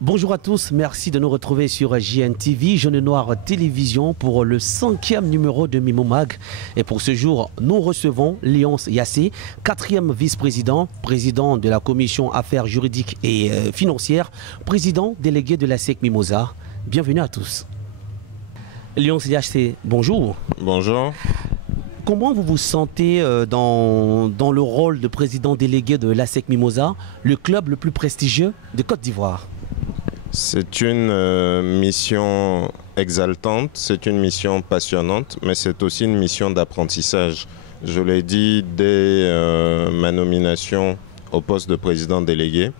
Bonjour à tous, merci de nous retrouver sur JNTV, Jaune Noir Télévision pour le 5e numéro de Mimo Mag. Et pour ce jour, nous recevons Léonce Yassé, 4e vice-président, président de la commission affaires juridiques et financières, président délégué de la SEC Mimosa. Bienvenue à tous. Léonce Yassé, bonjour. Bonjour. Comment vous vous sentez dans le rôle de président délégué de l'ASEC Mimosa, le club le plus prestigieux de Côte d'Ivoire? C'est une mission exaltante, c'est une mission passionnante, mais c'est aussi une mission d'apprentissage. Je l'ai dit dès ma nomination au poste de président délégué.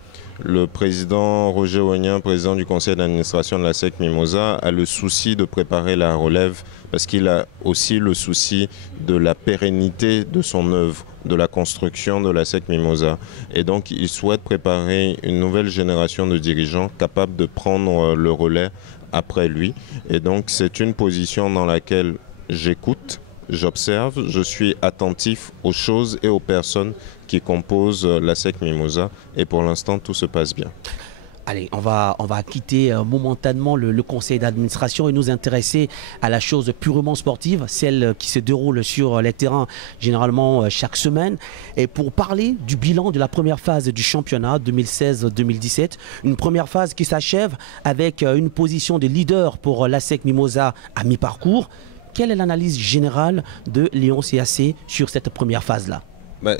Le président Roger Ouagnan, président du conseil d'administration de l'ASEC Mimosa, a le souci de préparer la relève parce qu'il a aussi le souci de la pérennité de son œuvre, de la construction de l'ASEC Mimosa. Et donc, il souhaite préparer une nouvelle génération de dirigeants capables de prendre le relais après lui. Et donc, c'est une position dans laquelle j'écoute, j'observe, je suis attentif aux choses et aux personnes qui composent l'ASEC Mimosa. Et pour l'instant, tout se passe bien. Allez, on va quitter momentanément le conseil d'administration et nous intéresser à la chose purement sportive, celle qui se déroule sur les terrains généralement chaque semaine. Et pour parler du bilan de la première phase du championnat 2016-2017, une première phase qui s'achève avec une position de leader pour l'ASEC Mimosa à mi-parcours. Quelle est l'analyse générale de Léonce Yassé sur cette première phase-là?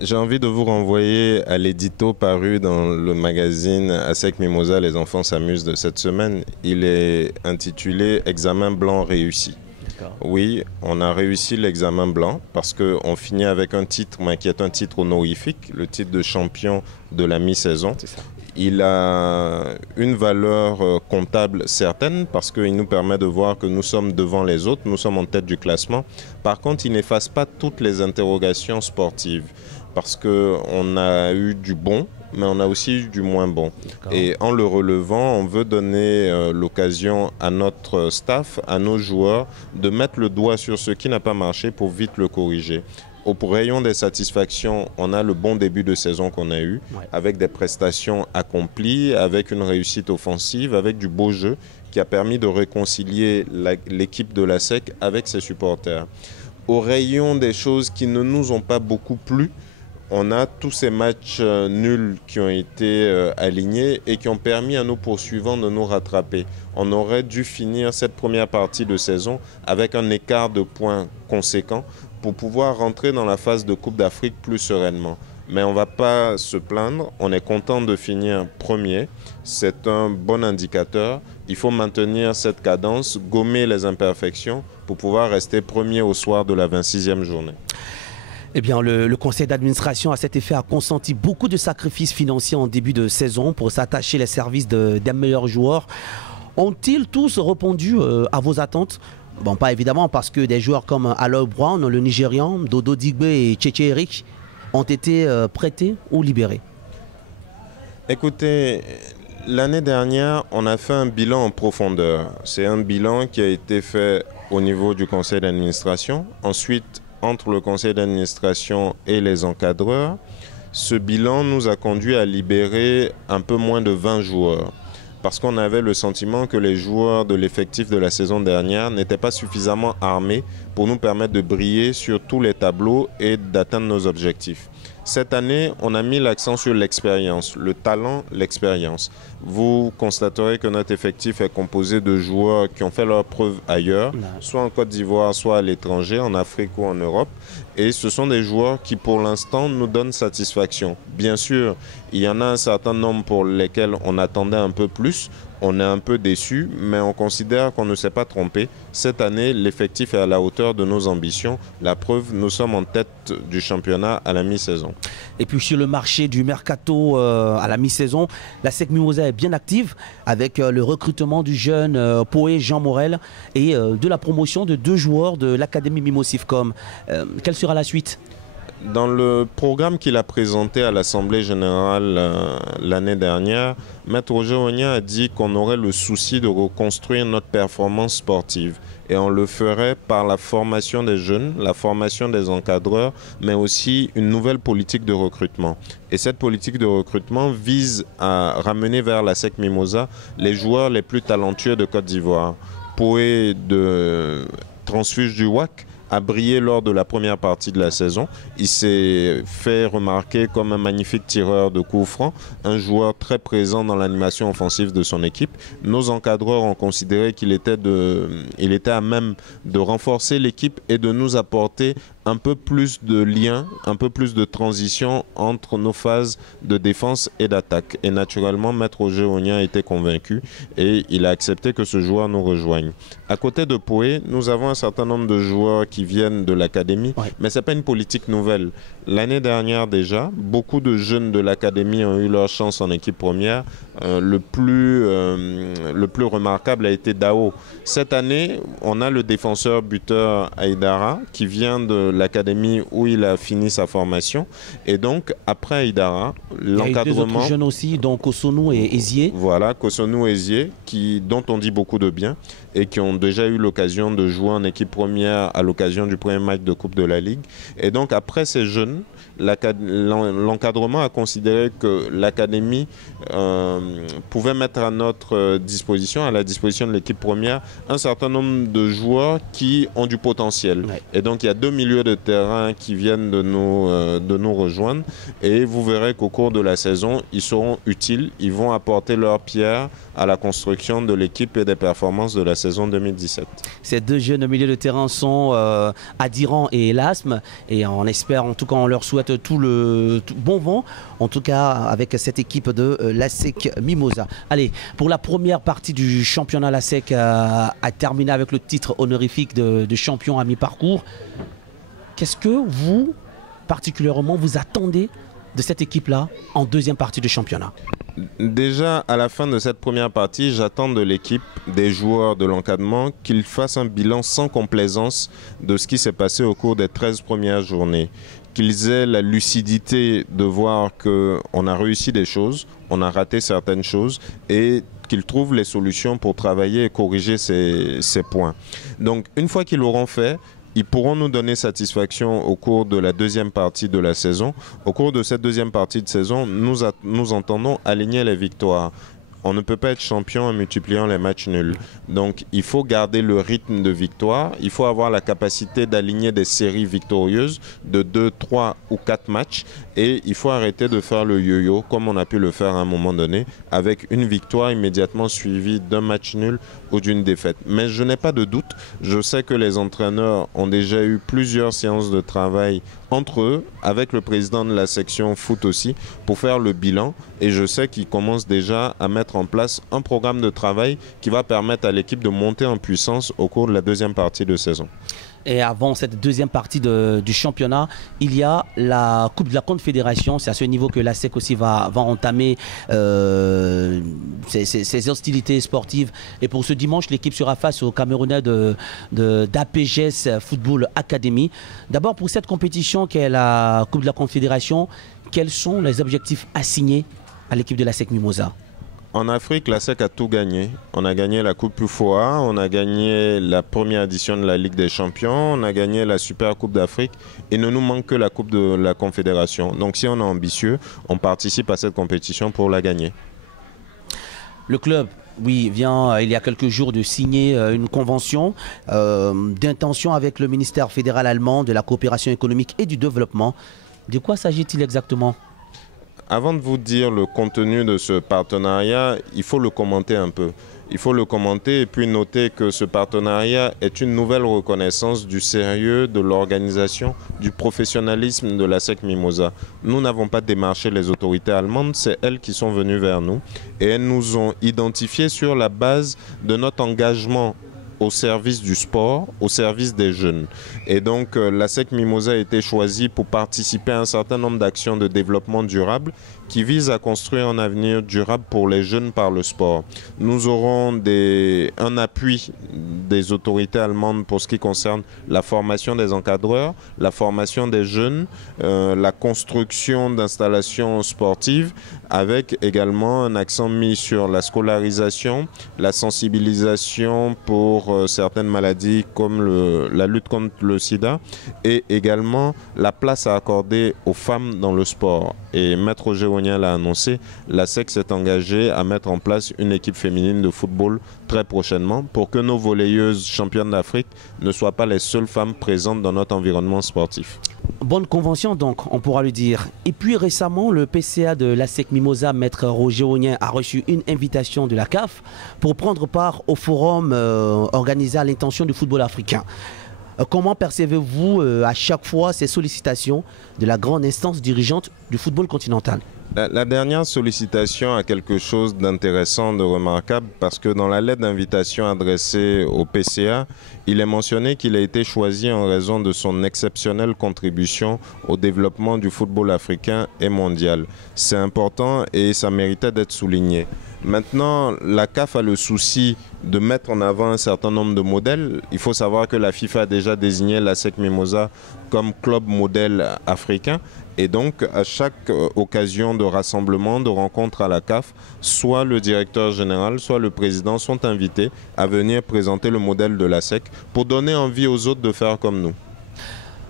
J'ai envie de vous renvoyer à l'édito paru dans le magazine ASEC Mimosa, les enfants s'amusent de cette semaine. Il est intitulé « Examen blanc réussi ». Oui, on a réussi l'examen blanc parce qu'on finit avec un titre, mais qui est un titre honorifique, le titre de champion de la mi-saison. Il a une valeur comptable certaine parce qu'il nous permet de voir que nous sommes devant les autres, nous sommes en tête du classement. Par contre, il n'efface pas toutes les interrogations sportives parce qu'on a eu du bon, mais on a aussi eu du moins bon. Et en le relevant, on veut donner l'occasion à notre staff, à nos joueurs, de mettre le doigt sur ce qui n'a pas marché pour vite le corriger. Au rayon des satisfactions, on a le bon début de saison qu'on a eu, avec des prestations accomplies, avec une réussite offensive, avec du beau jeu qui a permis de réconcilier l'équipe de l'ASEC avec ses supporters. Au rayon des choses qui ne nous ont pas beaucoup plu, on a tous ces matchs nuls qui ont été alignés et qui ont permis à nos poursuivants de nous rattraper. On aurait dû finir cette première partie de saison avec un écart de points conséquent pour pouvoir rentrer dans la phase de Coupe d'Afrique plus sereinement. Mais on ne va pas se plaindre, on est content de finir premier. C'est un bon indicateur. Il faut maintenir cette cadence, gommer les imperfections pour pouvoir rester premier au soir de la 26e journée. Eh bien, le conseil d'administration à cet effet a consenti beaucoup de sacrifices financiers en début de saison pour s'attacher les services des meilleurs joueurs. Ont-ils tous répondu à vos attentes? Bon, pas évidemment parce que des joueurs comme Aloy Brown, le Nigérian, Dodo Digbe et Tchétché Eric ont été prêtés ou libérés. Écoutez, l'année dernière, on a fait un bilan en profondeur. C'est un bilan qui a été fait au niveau du conseil d'administration. Ensuite, entre le conseil d'administration et les encadreurs, ce bilan nous a conduit à libérer un peu moins de 20 joueurs. Parce qu'on avait le sentiment que les joueurs de l'effectif de la saison dernière n'étaient pas suffisamment armés pour nous permettre de briller sur tous les tableaux et d'atteindre nos objectifs. Cette année, on a mis l'accent sur l'expérience, le talent, l'expérience. Vous constaterez que notre effectif est composé de joueurs qui ont fait leurs preuves ailleurs, soit en Côte d'Ivoire, soit à l'étranger, en Afrique ou en Europe. Et ce sont des joueurs qui, pour l'instant, nous donnent satisfaction. Bien sûr, il y en a un certain nombre pour lesquels on attendait un peu plus. On est un peu déçus, mais on considère qu'on ne s'est pas trompé. Cette année, l'effectif est à la hauteur de nos ambitions. La preuve, nous sommes en tête du championnat à la mi-saison. Et puis sur le marché du mercato à la mi-saison, l'ASEC Mimosa est bien active avec le recrutement du jeune Poé Jean Morel et de la promotion de 2 joueurs de l'Académie Mimosifcom. Quelle sera la suite? Dans le programme qu'il a présenté à l'Assemblée générale l'année dernière, Maître Roger Ogna a dit qu'on aurait le souci de reconstruire notre performance sportive. Et on le ferait par la formation des jeunes, la formation des encadreurs, mais aussi une nouvelle politique de recrutement. Et cette politique de recrutement vise à ramener vers la SEC Mimosa les joueurs les plus talentueux de Côte d'Ivoire. Poé de Transfuge du WAC a brillé lors de la première partie de la saison. Il s'est fait remarquer comme un magnifique tireur de coups francs, un joueur très présent dans l'animation offensive de son équipe. Nos encadreurs ont considéré qu'il était à même de renforcer l'équipe et de nous apporter un peu plus de lien, un peu plus de transition entre nos phases de défense et d'attaque. Et naturellement, Maître Roger Ogna a été convaincu et il a accepté que ce joueur nous rejoigne. À côté de Poé, nous avons un certain nombre de joueurs qui viennent de l'académie, mais ce n'est pas une politique nouvelle. L'année dernière déjà, beaucoup de jeunes de l'académie ont eu leur chance en équipe première. Le plus remarquable a été Dao. Cette année, on a le défenseur buteur Aïdara qui vient de l'académie où il a fini sa formation. Et donc, après Aïdara, l'encadrement... Il y a eu deux autres jeunes aussi, donc Kosonou et Ezié. Voilà, Kosonou et Ezié, dont on dit beaucoup de bien et qui ont déjà eu l'occasion de jouer en équipe première à l'occasion du premier match de Coupe de la Ligue. Et donc, après ces jeunes, l'encadrement a considéré que l'académie pouvait mettre à notre disposition, à la disposition de l'équipe première, un certain nombre de joueurs qui ont du potentiel. Ouais. Et donc il y a deux milieux de terrain qui viennent de nous rejoindre et vous verrez qu'au cours de la saison, ils seront utiles, ils vont apporter leur pierre à la construction de l'équipe et des performances de la saison 2017. Ces deux jeunes milieux de terrain sont Adiran et Elasme et on espère, en tout cas on leur souhaite tout bon vent, en tout cas avec cette équipe de l'ASEC Mimosa. Allez, pour la première partie du championnat, l'ASEC a terminé avec le titre honorifique de champion à mi-parcours. Qu'est-ce que vous, particulièrement, vous attendez de cette équipe-là en deuxième partie du championnat? Déjà, à la fin de cette première partie, j'attends de l'équipe, des joueurs, de l'encadrement, qu'ils fassent un bilan sans complaisance de ce qui s'est passé au cours des 13 premières journées. Qu'ils aient la lucidité de voir qu'on a réussi des choses, on a raté certaines choses et qu'ils trouvent les solutions pour travailler et corriger ces points. Donc, une fois qu'ils l'auront fait, ils pourront nous donner satisfaction au cours de la deuxième partie de la saison. Au cours de cette deuxième partie de saison, nous entendons aligner les victoires. On ne peut pas être champion en multipliant les matchs nuls. Donc, il faut garder le rythme de victoire. Il faut avoir la capacité d'aligner des séries victorieuses de 2, 3 ou 4 matchs. Et il faut arrêter de faire le yo-yo, comme on a pu le faire à un moment donné, avec une victoire immédiatement suivie d'un match nul ou d'une défaite. Mais je n'ai pas de doute. Je sais que les entraîneurs ont déjà eu plusieurs séances de travail entre eux, avec le président de la section foot aussi, pour faire le bilan. Et je sais qu'ils commencent déjà à mettre en place un programme de travail qui va permettre à l'équipe de monter en puissance au cours de la deuxième partie de saison. Et avant cette deuxième partie du championnat, il y a la Coupe de la Confédération. C'est à ce niveau que l'ASEC aussi va entamer ses hostilités sportives. Et pour ce dimanche, l'équipe sera face aux Camerounais d'APGS Football Academy. D'abord, pour cette compétition qui est la Coupe de la Confédération, quels sont les objectifs assignés à l'équipe de l'ASEC Mimosa? En Afrique, l'ASEC a tout gagné. On a gagné la Coupe UFOA, on a gagné la première édition de la Ligue des Champions, on a gagné la Super Coupe d'Afrique. Il ne nous manque que la Coupe de la Confédération. Donc si on est ambitieux, on participe à cette compétition pour la gagner. Le club, oui, vient il y a quelques jours de signer une convention d'intention avec le ministère fédéral allemand de la coopération économique et du développement. De quoi s'agit-il exactement ? Avant de vous dire le contenu de ce partenariat, il faut le commenter un peu. Il faut le commenter et puis noter que ce partenariat est une nouvelle reconnaissance du sérieux de l'organisation, du professionnalisme de l'ASEC Mimosa. Nous n'avons pas démarché les autorités allemandes, c'est elles qui sont venues vers nous et elles nous ont identifiés sur la base de notre engagement au service du sport, au service des jeunes. Et donc l'ASEC Mimosa a été choisi pour participer à un certain nombre d'actions de développement durable qui visent à construire un avenir durable pour les jeunes par le sport. Nous aurons un appui des autorités allemandes pour ce qui concerne la formation des encadreurs, la formation des jeunes, la construction d'installations sportives, avec également un accent mis sur la scolarisation, la sensibilisation pour certaines maladies comme la lutte contre le sida et également la place à accorder aux femmes dans le sport. Et Maître Géronien l'a annoncé, l'ASEC s'est engagée à mettre en place une équipe féminine de football très prochainement pour que nos volleyeuses championnes d'Afrique ne soient pas les seules femmes présentes dans notre environnement sportif. Bonne convention donc, on pourra le dire. Et puis récemment, le PCA de l'ASEC Mimosa, Maître Roger Ognien, a reçu une invitation de la CAF pour prendre part au forum organisé à l'intention du football africain. Comment percevez-vous à chaque fois ces sollicitations de la grande instance dirigeante du football continental ? La dernière sollicitation a quelque chose d'intéressant, de remarquable, parce que dans la lettre d'invitation adressée au PCA, il est mentionné qu'il a été choisi en raison de son exceptionnelle contribution au développement du football africain et mondial. C'est important et ça méritait d'être souligné. Maintenant, la CAF a le souci de mettre en avant un certain nombre de modèles. Il faut savoir que la FIFA a déjà désigné l'ASEC Mimosa comme club modèle africain. Et donc, à chaque occasion de rassemblement, de rencontre à la CAF, soit le directeur général, soit le président sont invités à venir présenter le modèle de l'ASEC pour donner envie aux autres de faire comme nous.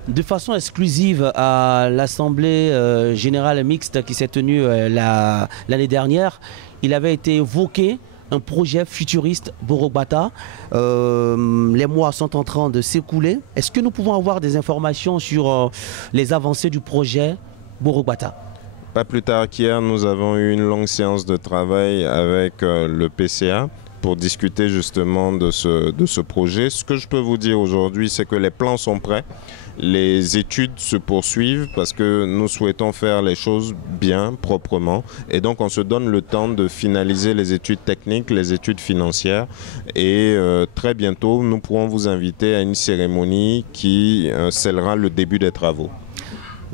De façon exclusive à l'Assemblée générale mixte qui s'est tenue l'année dernière, il avait été évoqué un projet futuriste Borogbata. Les mois sont en train de s'écouler. Est-ce que nous pouvons avoir des informations sur les avancées du projet Borogbata ? Pas plus tard qu'hier, nous avons eu une longue séance de travail avec le PCA pour discuter justement de ce projet. Ce que je peux vous dire aujourd'hui, c'est que les plans sont prêts. Les études se poursuivent parce que nous souhaitons faire les choses bien, proprement. Et donc, on se donne le temps de finaliser les études techniques, les études financières. Et très bientôt, nous pourrons vous inviter à une cérémonie qui scellera le début des travaux.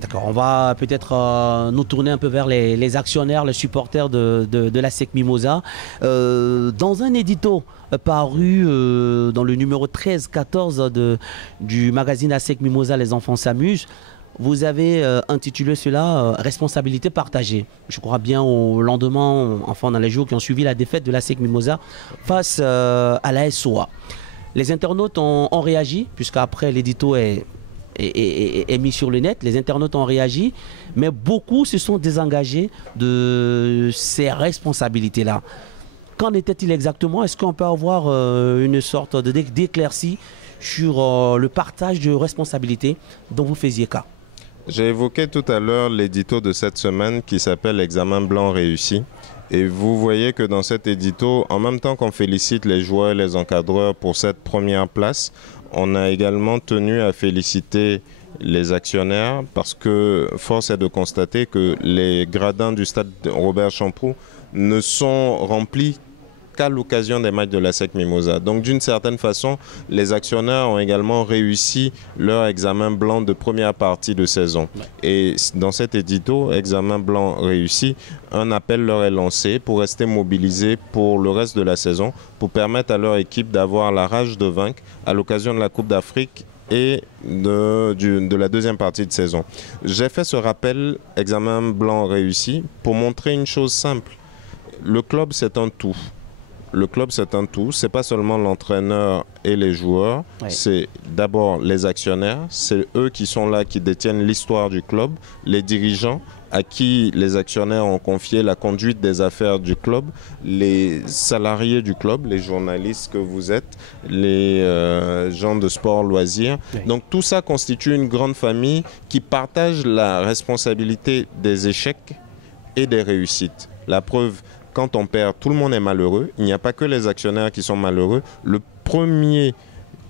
D'accord, on va peut-être nous tourner un peu vers les actionnaires, les supporters de l'ASEC Mimosa. Dans un édito paru dans le numéro 13-14 du magazine ASEC Mimosa, Les enfants s'amusent, vous avez intitulé cela « Responsabilité partagée ». Je crois bien au lendemain, enfin dans les jours qui ont suivi la défaite de l'ASEC Mimosa face à la SOA. Les internautes ont réagi, puisqu'après l'édito est mis sur le net, les internautes ont réagi, mais beaucoup se sont désengagés de ces responsabilités-là. Qu'en était-il exactement? Est-ce qu'on peut avoir une sorte d'éclaircie sur le partage de responsabilités dont vous faisiez cas? J'ai évoqué tout à l'heure l'édito de cette semaine qui s'appelle « Examen blanc réussi ». Et vous voyez que dans cet édito, en même temps qu'on félicite les joueurs et les encadreurs pour cette première place, on a également tenu à féliciter les actionnaires parce que force est de constater que les gradins du stade Robert Champroux ne sont remplis qu'à l'occasion des matchs de l'ASEC Mimosa. Donc d'une certaine façon, les actionnaires ont également réussi leur examen blanc de première partie de saison. Et dans cet édito, examen blanc réussi, un appel leur est lancé pour rester mobilisés pour le reste de la saison, pour permettre à leur équipe d'avoir la rage de vaincre à l'occasion de la Coupe d'Afrique et de la deuxième partie de saison. J'ai fait ce rappel, examen blanc réussi, pour montrer une chose simple. Le club, c'est un tout. Le club, c'est un tout. Ce n'est pas seulement l'entraîneur et les joueurs. Oui. C'est d'abord les actionnaires. C'est eux qui sont là, qui détiennent l'histoire du club. Les dirigeants, à qui les actionnaires ont confié la conduite des affaires du club. Les salariés du club, les journalistes que vous êtes, les gens de sport, loisirs. Oui. Donc tout ça constitue une grande famille qui partage la responsabilité des échecs et des réussites. La preuve, quand on perd, tout le monde est malheureux. Il n'y a pas que les actionnaires qui sont malheureux. Le premier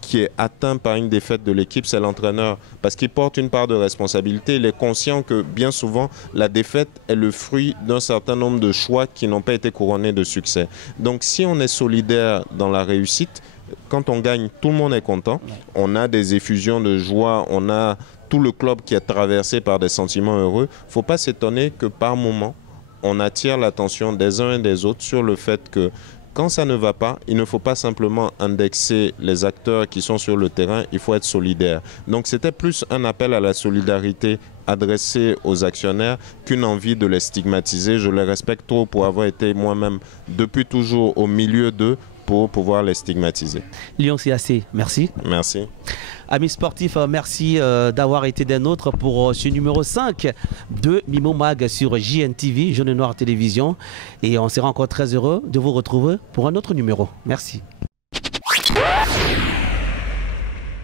qui est atteint par une défaite de l'équipe, c'est l'entraîneur. Parce qu'il porte une part de responsabilité. Il est conscient que bien souvent, la défaite est le fruit d'un certain nombre de choix qui n'ont pas été couronnés de succès. Donc si on est solidaire dans la réussite, quand on gagne, tout le monde est content. On a des effusions de joie, on a tout le club qui est traversé par des sentiments heureux. Il ne faut pas s'étonner que par moment, on attire l'attention des uns et des autres sur le fait que quand ça ne va pas, il ne faut pas simplement indexer les acteurs qui sont sur le terrain, il faut être solidaire. Donc c'était plus un appel à la solidarité adressé aux actionnaires qu'une envie de les stigmatiser. Je les respecte trop pour avoir été moi-même depuis toujours au milieu d'eux pour pouvoir les stigmatiser. Lyon CAC, merci. Merci. Amis sportifs, merci d'avoir été des nôtres pour ce numéro 5 de Mimo Mag sur JNTV, Jaune et Noir Télévision. Et on sera encore très heureux de vous retrouver pour un autre numéro. Merci.